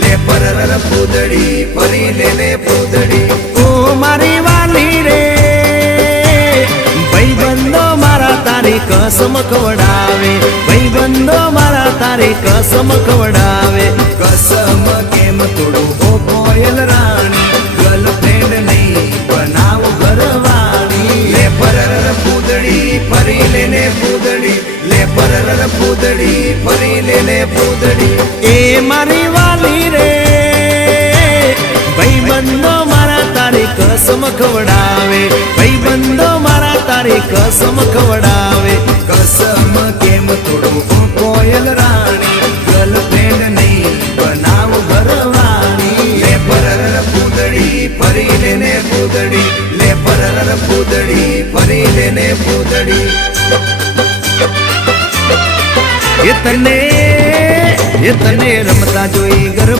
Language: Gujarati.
લે પરર પૂદડી ફરી લે પૂદડી ઓ મારી વાલી રે ભાઈબંધો મારા તારી કસમ ખવડાવે ભાઈબંધો મારા તારી કસમ ખવડાવે કસમ કેમ તોડું ઓ કોયલ રાણી ગર્લફ્રેન્ડ નહીં બનાવ ઘરવાળી લે પરર પૂદડી ફરી લે પૂદડી લે પરર પૂદડી ફરી લે પૂદડી એ મારી વાલી રે ભાઈબંધો મારા તારી કસમ ખવડાવે ભાઈબંધો મારા તારી કસમ ખવડાવે કસમ કેમ તોડું ઓ કોયલ રાણી ગર્લફ્રેન્ડ નહીં બનાવ ઘરવાળી લે પરર પૂદડી ફરી લે પૂદડી લે પરર પૂદડી ફરી લે પૂદડી એ તને રમતા જોઈ ગર